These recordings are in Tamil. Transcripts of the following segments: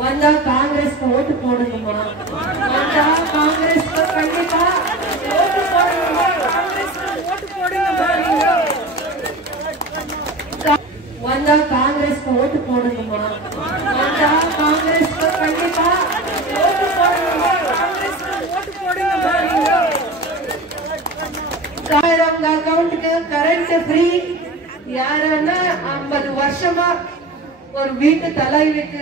வந்தா காங்கிரஸ் ஓட்டு போடுங்கம்மா. வந்தா காங்கிரஸ் கண்டிப்பா ஓட்டு போடுங்கம்மா. காங்கிரஸ் ஓட்டு போடுங்கம்மா. வந்தா காங்கிரஸ் ஓட்டு போடுங்கம்மா. வந்தா காங்கிரஸ் கண்டிப்பா ஓட்டு போடுங்கம்மா. காங்கிரஸ் ஓட்டு போடுங்கம்மா. உங்க அக்கௌண்ட்டுக்கு கரண்ட் ஃப்ரீ. யாருன்னா 50 வருஷமா ஒரு வீட்டு தலைவிக்கு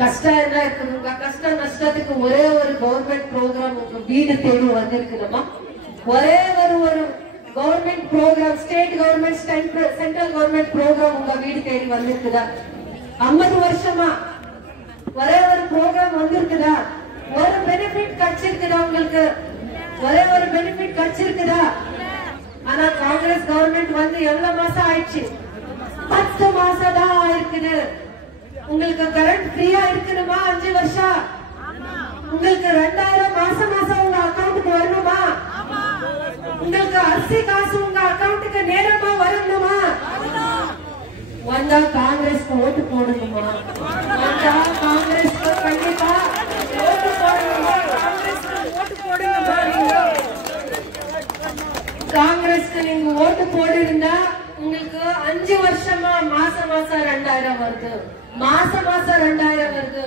கஷ்டம் என்ன இருக்குது, உங்க கஷ்ட நஷ்டத்துக்கு ஒரே ஒரு கவர்மெண்ட் ப்ரோக்ராம் உங்க வீடு தேடி வந்திருக்குதுமா. ஒரே ஒரு government program, state government central government program உங்க வீடு தேடி வந்திருக்குதா? 50 வருஷமா ஒரே ஒரு ப்ரோக்ராம் வந்திருக்குதா? ஒரு பெனிஃபிட் கிடைச்சிருக்குதா உங்களுக்கு? ஒரே ஒரு பெனிஃபிட் கிடைச்சிருக்குதா? ஆனா காங்கிரஸ் கவர்மெண்ட் வந்து எவ்வளவு மாசம் ஆயிடுச்சு? 10 மாசம் தான் ஆயிருக்குது. உங்களுக்கு கரண்ட் ஃப்ரீயா இருக்கணுமா? 5 வருஷம் உங்களுக்கு 2000 மாசம் மாசம் உங்க அக்கௌண்ட்டுக்கு வரணுமா? உங்களுக்கு அரிசி காசு உங்க அக்கௌண்ட்டுக்கு நேரமா வரணுமா? வந்தா காங்கிரஸ் ஓட்டு போடுங்கம்மா. வந்தா காங்கிரஸ் கண்டிப்பா ஓட்டு போடுங்கம்மா. காங்கிரஸ் ஓட்டு போடுங்கம்மா. காங்கிரஸ்க்கு நீங்க ஓட்டு போட்டிருந்தா உங்களுக்கு 5 வருஷமா மாசம் மாசம் 2000 வருது. மாசம் மாசம் 2000 வருது.